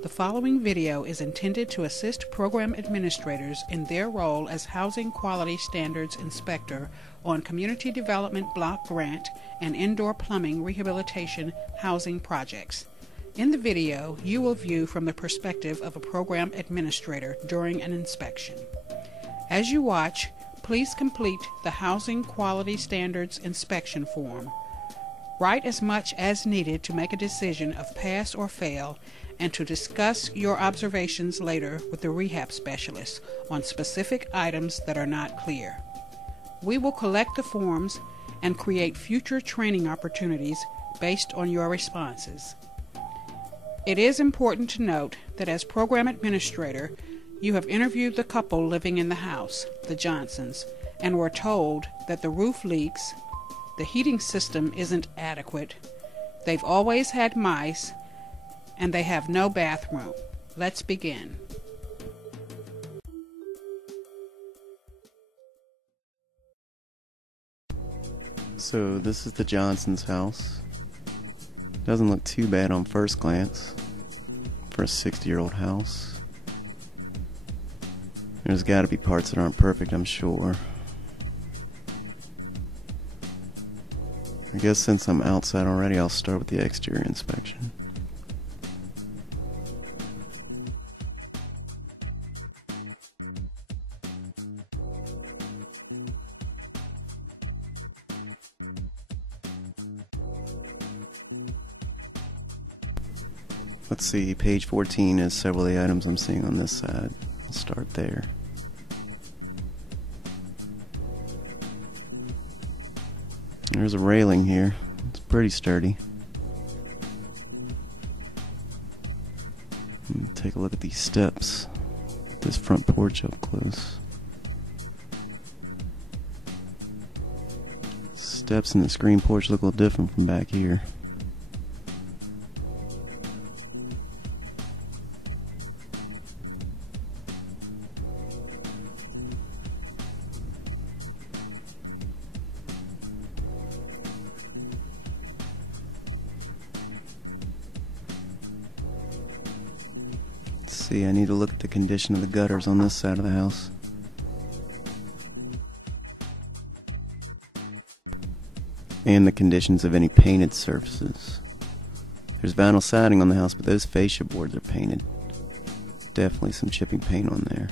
The following video is intended to assist program administrators in their role as Housing Quality Standards Inspector on Community Development Block Grant and Indoor Plumbing Rehabilitation housing projects. In the video, you will view from the perspective of a program administrator during an inspection. As you watch, please complete the Housing Quality Standards Inspection form. Write as much as needed to make a decision of pass or fail and to discuss your observations later with the rehab specialist on specific items that are not clear. We will collect the forms and create future training opportunities based on your responses. It is important to note that as program administrator, you have interviewed the couple living in the house, the Johnsons, and were told that the roof leaks, the heating system isn't adequate, they've always had mice, and they have no bathroom. Let's begin. So this is the Johnson's house. Doesn't look too bad on first glance for a 60-year-old house. There's got to be parts that aren't perfect, I'm sure. I guess since I'm outside already, I'll start with the exterior inspection. Let's see, page 14 is several of the items I'm seeing on this side. I'll start there. There's a railing here. It's pretty sturdy. Take a look at these steps. This front porch up close. Steps in the screen porch look a little different from back here. See, I need to look at the condition of the gutters on this side of the house. And the conditions of any painted surfaces. There's vinyl siding on the house, but those fascia boards are painted. Definitely some chipping paint on there.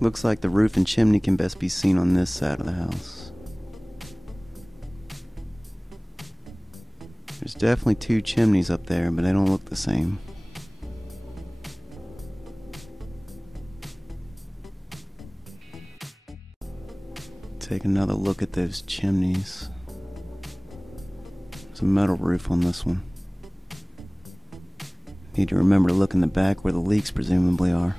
Looks like the roof and chimney can best be seen on this side of the house. There's definitely two chimneys up there, but they don't look the same. Take another look at those chimneys. There's a metal roof on this one. Need to remember to look in the back where the leaks presumably are.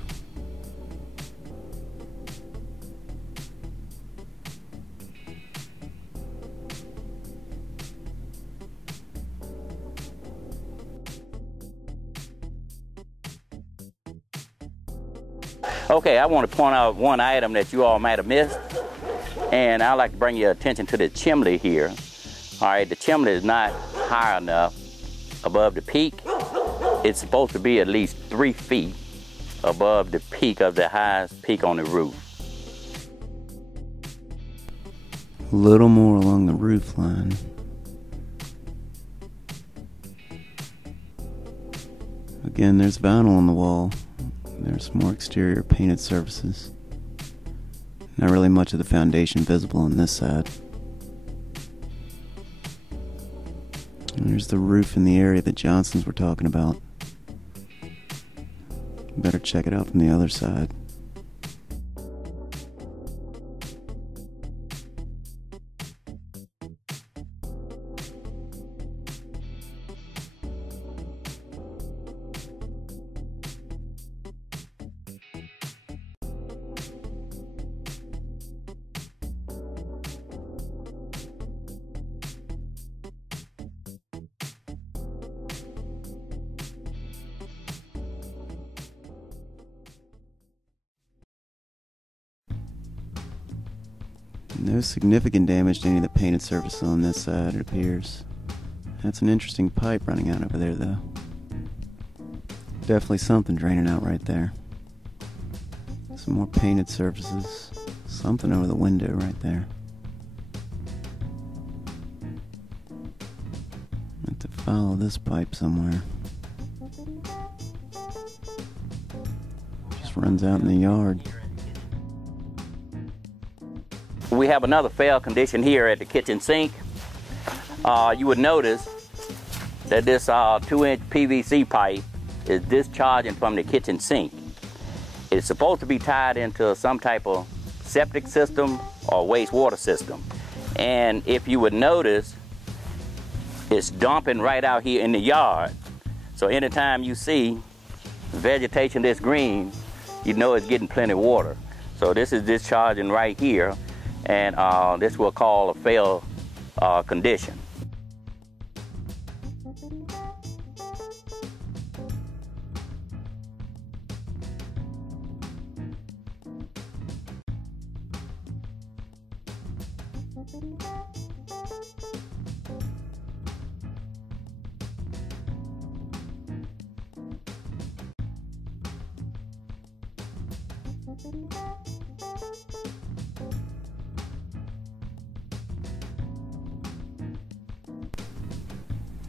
Okay, I want to point out one item that you all might have missed, and I'd like to bring your attention to the chimney here. All right, the chimney is not high enough above the peak. It's supposed to be at least 3 feet above the peak of the highest peak on the roof. A little more along the roof line. Again, there's vinyl on the wall. There's more exterior painted surfaces. Not really much of the foundation visible on this side. And there's the roof in the area that Johnsons were talking about. Better check it out from the other side. No significant damage to any of the painted surface on this side, it appears. That's an interesting pipe running out over there, though. Definitely something draining out right there. Some more painted surfaces. Something over the window right there. I have to follow this pipe somewhere. Just runs out in the yard. We have another failed condition here at the kitchen sink. You would notice that this 2-inch PVC pipe is discharging from the kitchen sink. It's supposed to be tied into some type of septic system or wastewater system. And if you would notice, it's dumping right out here in the yard. So anytime you see vegetation this green, you know it's getting plenty of water. So this is discharging right here. And this we'll call a failed condition.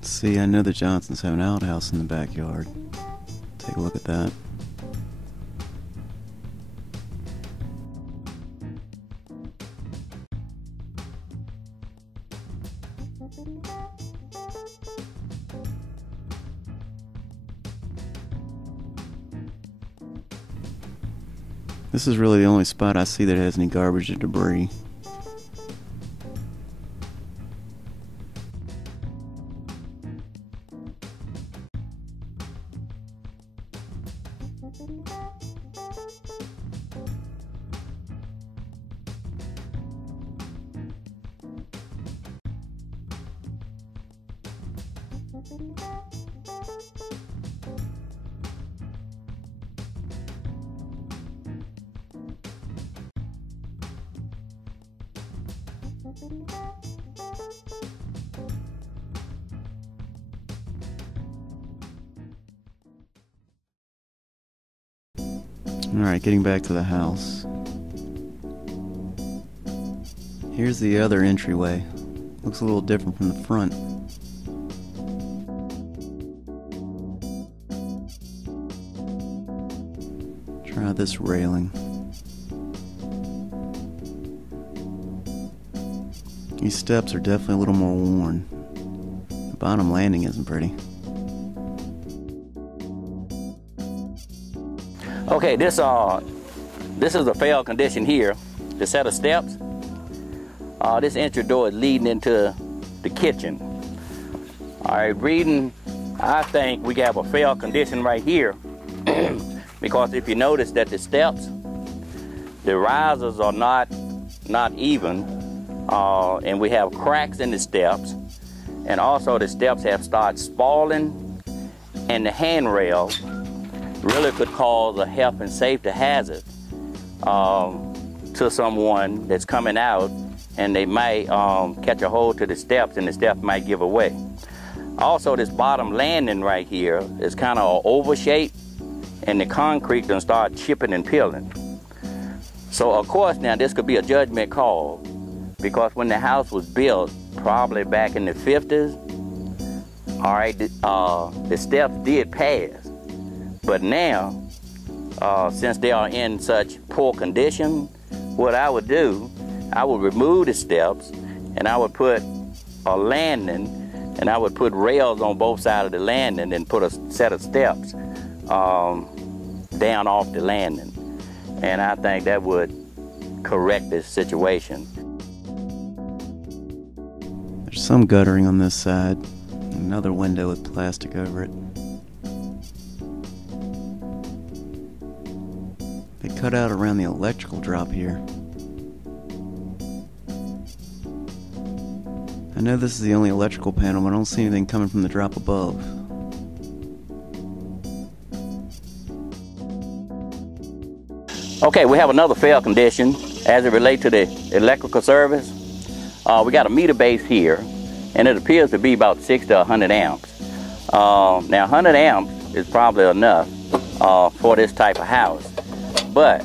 See, I know the Johnsons have an outhouse in the backyard. Take a look at that. This is really the only spot I see that has any garbage or debris. Alright, getting back to the house. Here's the other entryway. Looks a little different from the front. Try this railing. These steps are definitely a little more worn. The bottom landing isn't pretty. Okay, this is a failed condition here. The set of steps. This entry door is leading into the kitchen. All right, reading, I think we have a failed condition right here because if you notice that the steps, the risers are not even, and we have cracks in the steps, and also the steps have started spalling, and the handrail really could cause a health and safety hazard to someone that's coming out, and they might catch a hold to the steps and the steps might give away. Also, this bottom landing right here is kind of oval shaped, and the concrete done start chipping and peeling. So of course now this could be a judgment call, because when the house was built, probably back in the 50s, all right, the steps did pass. But now, since they are in such poor condition, what I would do, I would remove the steps and I would put a landing, and I would put rails on both sides of the landing and put a set of steps down off the landing. And I think that would correct this situation. There's some guttering on this side. Another window with plastic over it. They cut out around the electrical drop here. I know this is the only electrical panel, but I don't see anything coming from the drop above. Okay, we have another fail condition as it relates to the electrical service. We got a meter base here, and it appears to be about 60 to 100 amps. Now 100 amps is probably enough for this type of house, but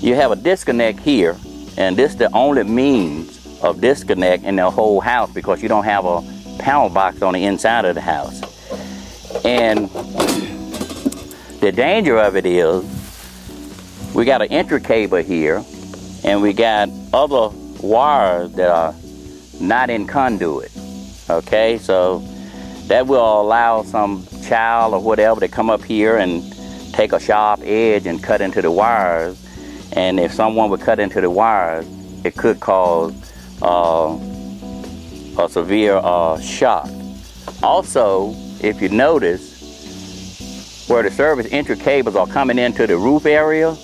you have a disconnect here, and this is the only means of disconnect in the whole house because you don't have a panel box on the inside of the house. And the danger of it is we got an entry cable here, and we got other wires that are not in conduit. Okay, so that will allow some child or whatever to come up here and take a sharp edge and cut into the wires. And if someone would cut into the wires, it could cause a severe shock. Also, if you notice, where the service entry cables are coming into the roof area,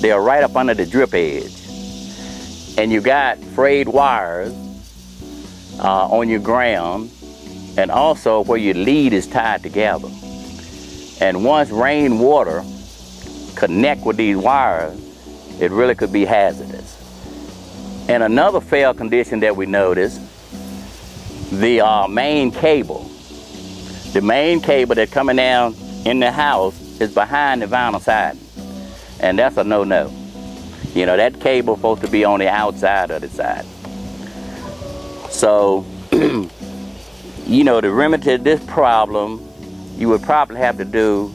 they are right up under the drip edge. And you got frayed wires on your ground, and also where your lead is tied together. And once rainwater connect with these wires, it really could be hazardous. And another fail condition that we noticed, the main cable. The main cable that's coming down in the house is behind the vinyl siding. And that's a no-no. You know, that cable is supposed to be on the outside of the siding. So, you know, to remedy this problem, you would probably have to do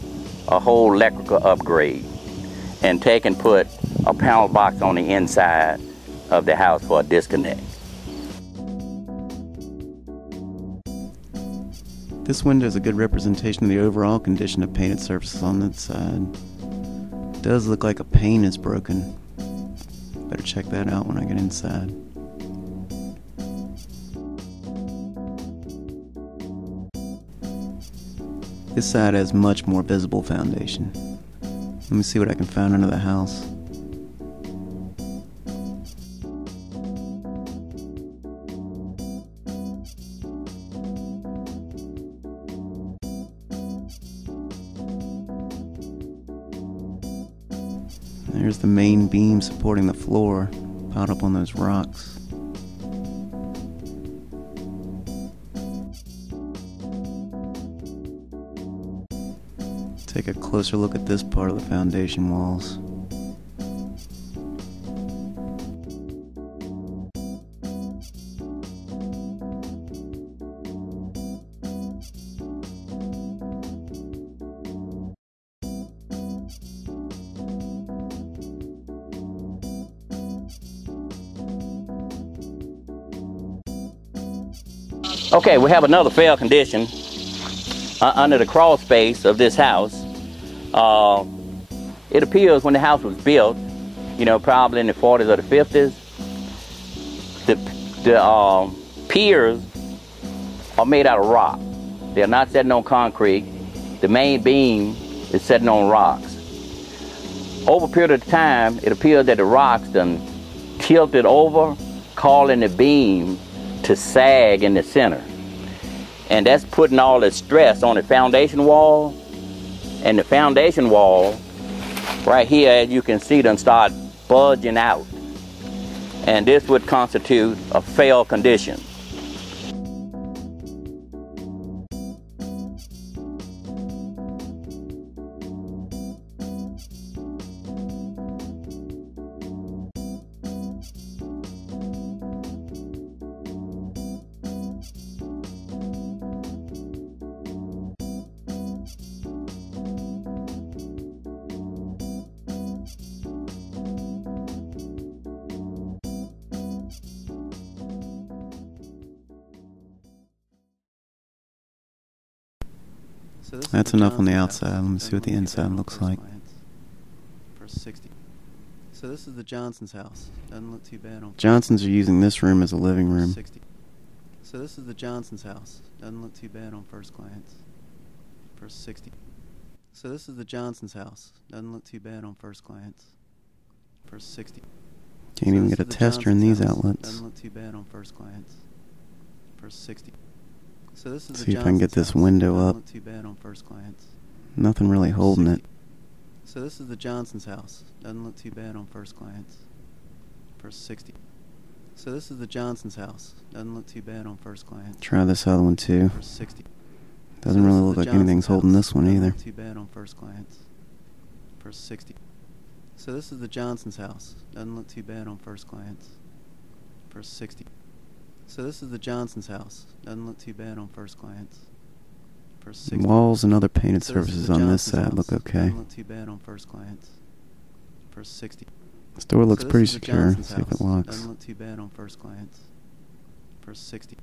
a whole electrical upgrade and take and put a panel box on the inside of the house for a disconnect. This window is a good representation of the overall condition of painted surfaces on that side. It does look like a pane is broken. Better check that out when I get inside. This side has much more visible foundation. Let me see what I can find under the house. There's the main beam supporting the floor, piled up on those rocks. Take a closer look at this part of the foundation walls. Okay, we have another fail condition under the crawl space of this house. It appears when the house was built, you know, probably in the 40s or the 50s, the piers are made out of rock. They're not sitting on concrete. The main beam is sitting on rocks. Over a period of time, it appears that the rocks done tilted over, causing the beam to sag in the center. And that's putting all the stress on the foundation wall. And the foundation wall, right here, as you can see, done start bulging out. And this would constitute a fail condition. That's enough on the outside. Let me see what the inside looks like. So this is the Johnson's house. Doesn't look too bad on. Johnsons are using this room as a living room. So this is the Johnson's house. Doesn't look too bad on first glance. First 60. So this is the Johnson's house. Doesn't look too bad on first glance. First 60. Can't even get a tester in these outlets. Doesn't look too bad on first glance. First 60. So this is see if I can get this window up. Look too bad on first glance. Nothing really holding it. So this is the Johnson's house. Doesn't look too bad on first glance. First 60. So this is the Johnson's house. Doesn't look too bad on first glance. Try this other one too. First 60. Doesn't really look like anything's holding this one either. Doesn't look too bad on first glance. First 60. So this is the Johnson's house. Doesn't look too bad on first glance. First 60. So this is the Johnson's house. Doesn't look too bad on first glance. First 60. Walls and other painted surfaces on this side look okay. Doesn't look too bad on first glance. First 60. This door looks pretty secure. See if it locks. Doesn't look too bad on first glance. First 60.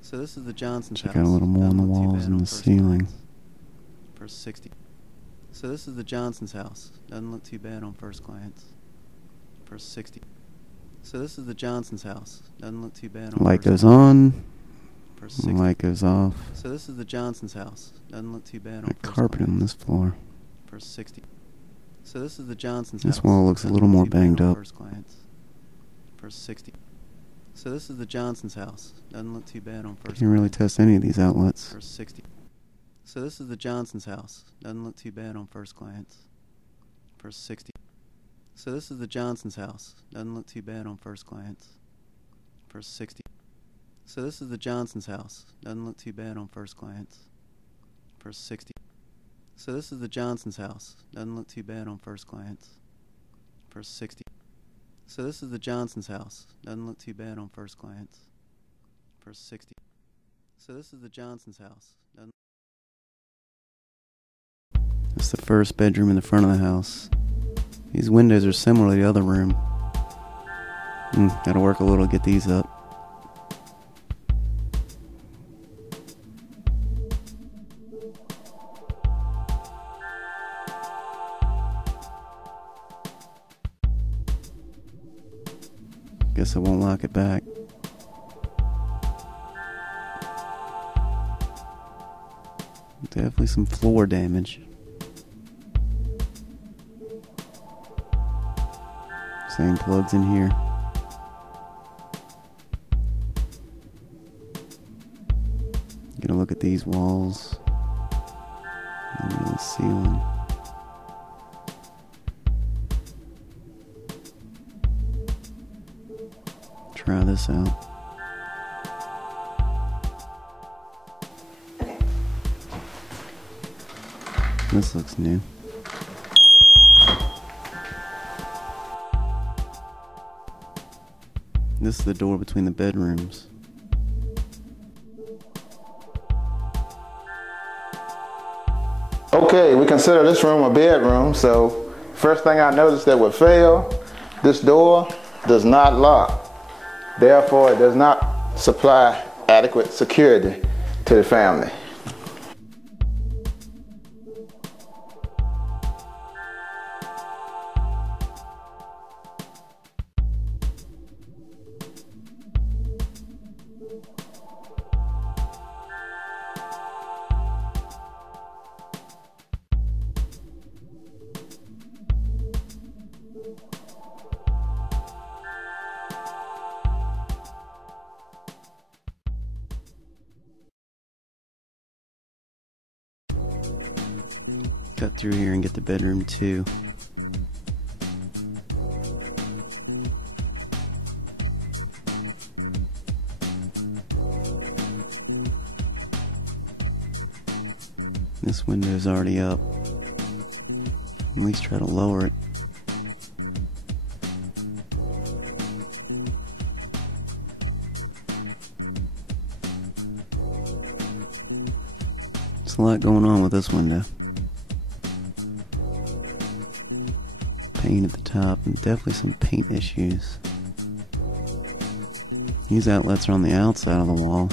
So this is the Johnson's house. Check out a little more on the walls and the ceiling. First 60. So this is the Johnson's house. Doesn't look too bad on first glance. First 60. So this is the Johnson's house. Doesn't look too bad on light goes on. Light goes off. So this is the Johnson's house. Doesn't look too bad on first carpet on this floor. First 60. So this is the Johnson's house. This wall looks a little more banged up. First glance. First 60. So this is the Johnson's house. Doesn't look too bad on first. Can't really test any of these outlets. First 60. So this is the Johnson's house. Doesn't look too bad on first glance. First 60. So this is the Johnson's house. Doesn't look too bad on first glance. First 60. So this is the Johnson's house. Doesn't look too bad on first glance. First 60. So this is the Johnson's house. Doesn't look too bad on first glance. First 60. So this is the Johnson's house. Doesn't look too bad on first glance. First 60. So this is the Johnson's house. It's the first bedroom in the front of the house. These windows are similar to the other room. Gotta work a little to get these up. Guess I won't lock it back. Definitely some floor damage. Same plugs in here. Gonna look at these walls and the ceiling. Try this out. This looks new. This is the door between the bedrooms. Okay, we consider this room a bedroom, so first thing I noticed that would fail, this door does not lock. Therefore, it does not supply adequate security to the family. Cut through here and get to bedroom 2. This window's already up. At least try to lower it. There's a lot going on with this window. Paint at the top and definitely some paint issues. These outlets are on the outside of the wall.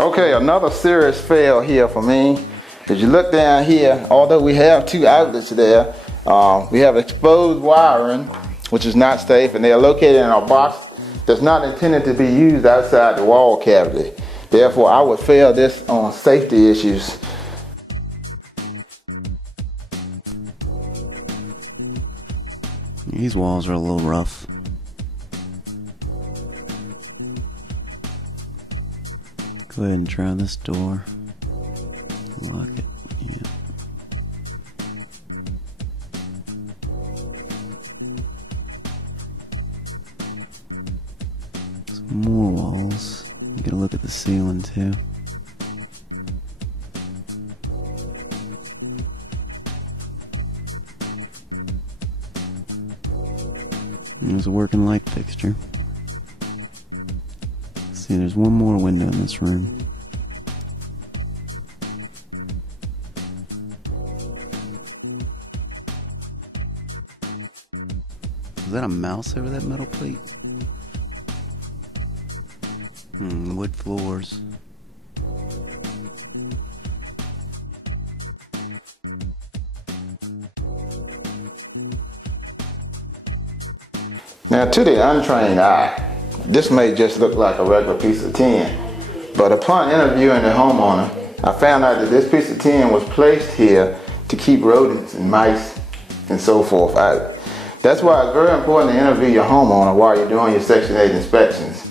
Okay, another serious fail here for me. As you look down here, although we have two outlets there, we have exposed wiring, which is not safe, and they are located in a box that's not intended to be used outside the wall cavity. Therefore, I would fail this on safety issues. These walls are a little rough. Go ahead and try this door. Lock it. Yeah. Some more walls. Get a look at the ceiling too. There's a working light fixture. See, there's one more window in this room. Is that a mouse over that metal plate? Wood floors. Now, to the untrained eye, this may just look like a regular piece of tin, but upon interviewing the homeowner, I found out that this piece of tin was placed here to keep rodents and mice and so forth out. That's why it's very important to interview your homeowner while you're doing your Section 8 inspections.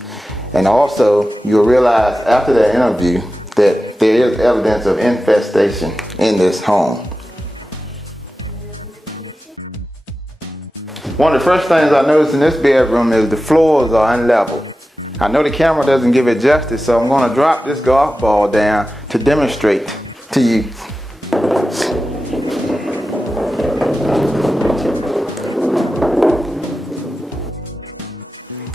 And also, you'll realize after that interview that there is evidence of infestation in this home. One of the first things I noticed in this bedroom is the floors are unlevel. I know the camera doesn't give it justice, so I'm going to drop this golf ball down to demonstrate to you.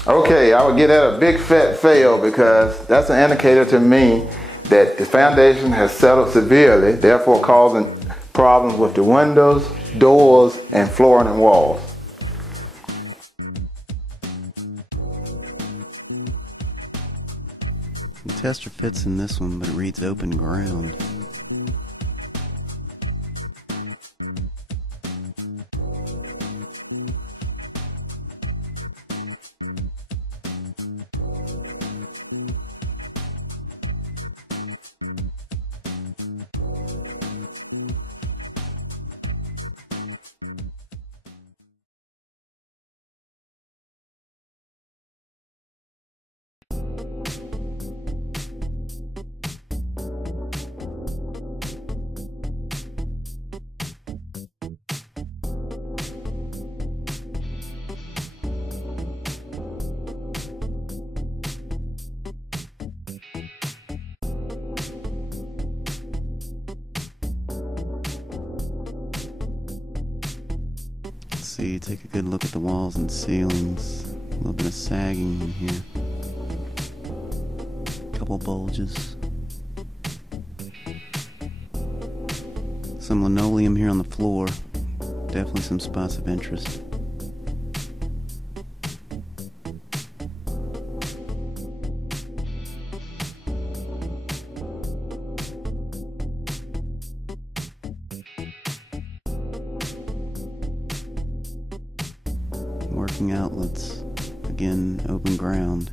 Okay, I would give that a big fat fail because that's an indicator to me that the foundation has settled severely, therefore causing problems with the windows, doors, and flooring and walls. The tester fits in this one, but it reads open ground. See, take a good look at the walls and ceilings. A little bit of sagging in here. Couple bulges. Some linoleum here on the floor. Definitely some spots of interest. Working outlets, again open ground.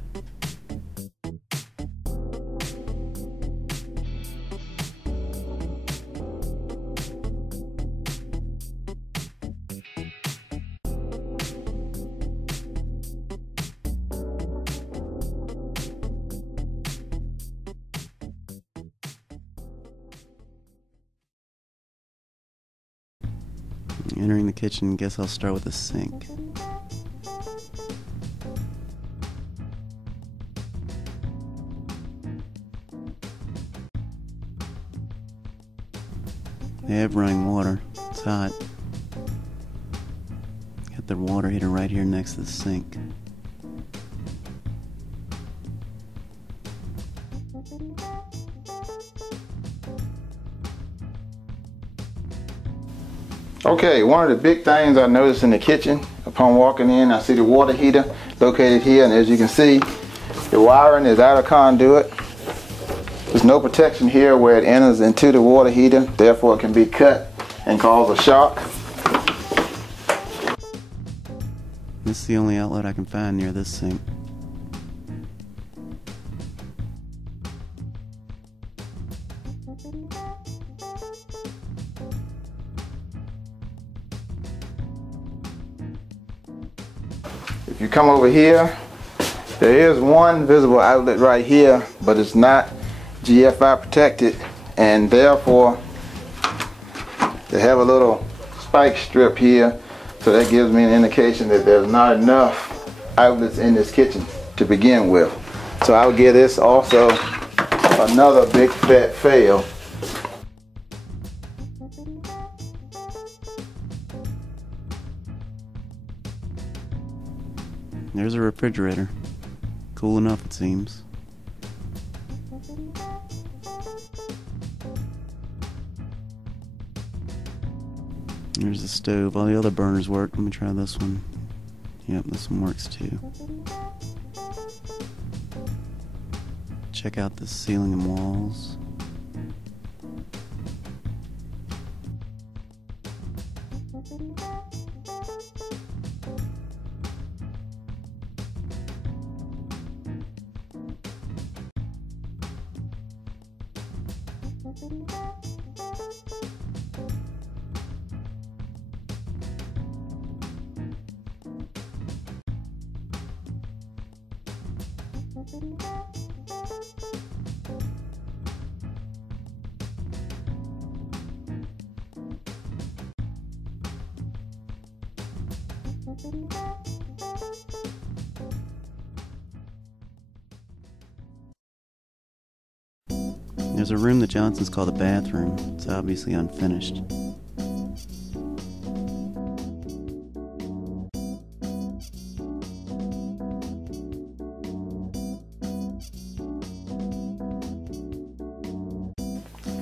Entering the kitchen, guess I'll start with the sink. They have running water. It's hot. Got the water heater right here next to the sink. Okay, one of the big things I noticed in the kitchen, upon walking in, I see the water heater located here, and as you can see, the wiring is out of conduit. There's no protection here where it enters into the water heater, therefore it can be cut and cause a shock. This is the only outlet I can find near this sink. If you come over here, there is one visible outlet right here, but it's not GFI protected, and therefore they have a little spike strip here, so that gives me an indication that there's not enough outlets in this kitchen to begin with. So I'll give this also another big fat fail. There's a refrigerator. Cool enough, it seems. There's the stove. All the other burners work. Let me try this one. Yep, this one works too. Check out the ceiling and walls. There's a room that Johnsons call the bathroom. It's obviously unfinished.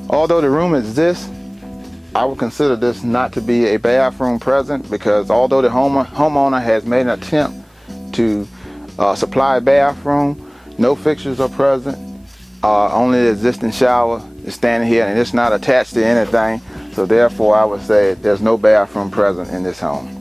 Although the room exists, I would consider this not to be a bathroom present, because although the homeowner has made an attempt to supply a bathroom, no fixtures are present. Only the existing shower is standing here, and it's not attached to anything, so therefore I would say there's no bathroom present in this home.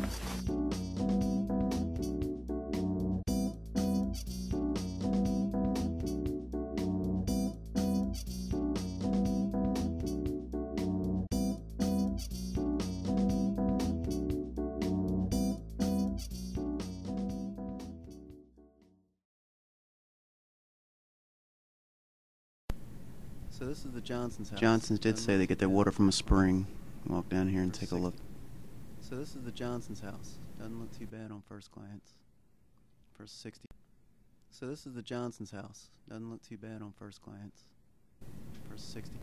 So this is the Johnsons' house. Johnsons did say they get their water from a spring. Walk down here and take a look. So this is the Johnsons' house. Doesn't look too bad on first glance. First 60. So this is the Johnsons' house. Doesn't look too bad on first glance. First 60.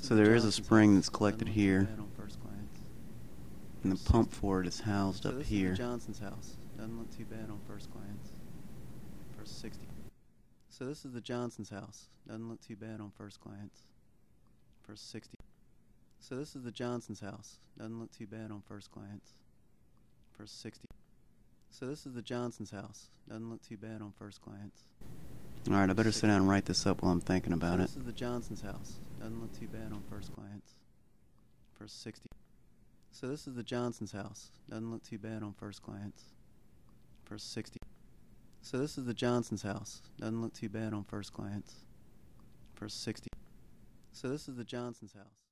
So there is a spring that's collected here, and the pump for it is housed up here. So this is the Johnsons' house. Doesn't look too bad on first glance. First 60. So this is the Johnsons' house. Doesn't look too bad on first glance. First 60. So this is the Johnsons' house. Doesn't look too bad on first glance. First 60. So this is the Johnsons' house. Doesn't look too bad on first glance. Alright, I better sit down and write this up while I'm thinking about it. This is the Johnsons' house. Doesn't look too bad on first glance. First 60. So this is the Johnsons' house. Doesn't look too bad on first glance. First 60. So this is the Johnsons' house. Doesn't look too bad on first glance. First 60. So this is the Johnsons' house.